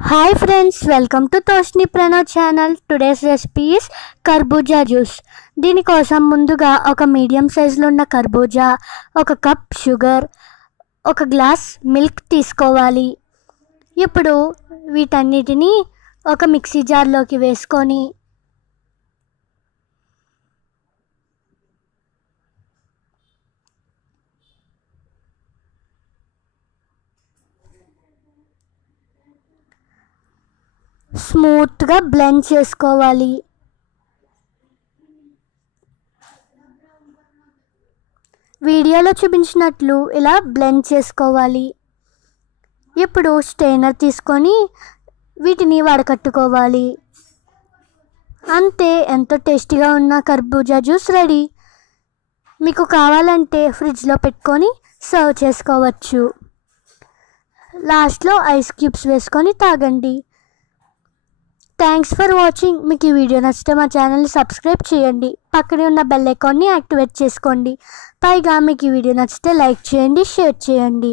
Hi friends, welcome to Toshni Prano channel. Today's recipe is కర్బూజా juice. దీనికోసం ముందుగా ఒక మీడియం సైజులో ఉన్న కర్బూజా, ఒక కప్ షుగర్, ఒక గ్లాస్ మిల్క్ తీసుకోవాలి. ఇప్పుడు వీటన్నిటిని ఒక మిక్సీ జార్లోకి వేసుకొని స్మూత్గా బ్లెండ్ చేసుకోవాలి. వీడియోలో చూపించినట్లు ఇలా బ్లెండ్ చేసుకోవాలి. ఇప్పుడు స్ట్రైనర్ తీసుకొని వీటిని వడకట్టుకోవాలి. అంతే, ఎంతో టేస్టీగా ఉన్న కర్బూజా జ్యూస్ రెడీ. మీకు కావాలంటే ఫ్రిడ్జ్లో పెట్టుకొని సర్వ్ చేసుకోవచ్చు. లాస్ట్లో ఐస్ క్యూబ్స్ వేసుకొని తాగండి. Thanks for watching. మీకు ఈ వీడియో నచ్చితే మా ఛానల్ని సబ్స్క్రైబ్ చేయండి, పక్కనే ఉన్న బెల్ ఐకాన్ని యాక్టివేట్ చేసుకోండి. పైగా మీకు ఈ వీడియో నచ్చితే లైక్ చేయండి, షేర్ చేయండి.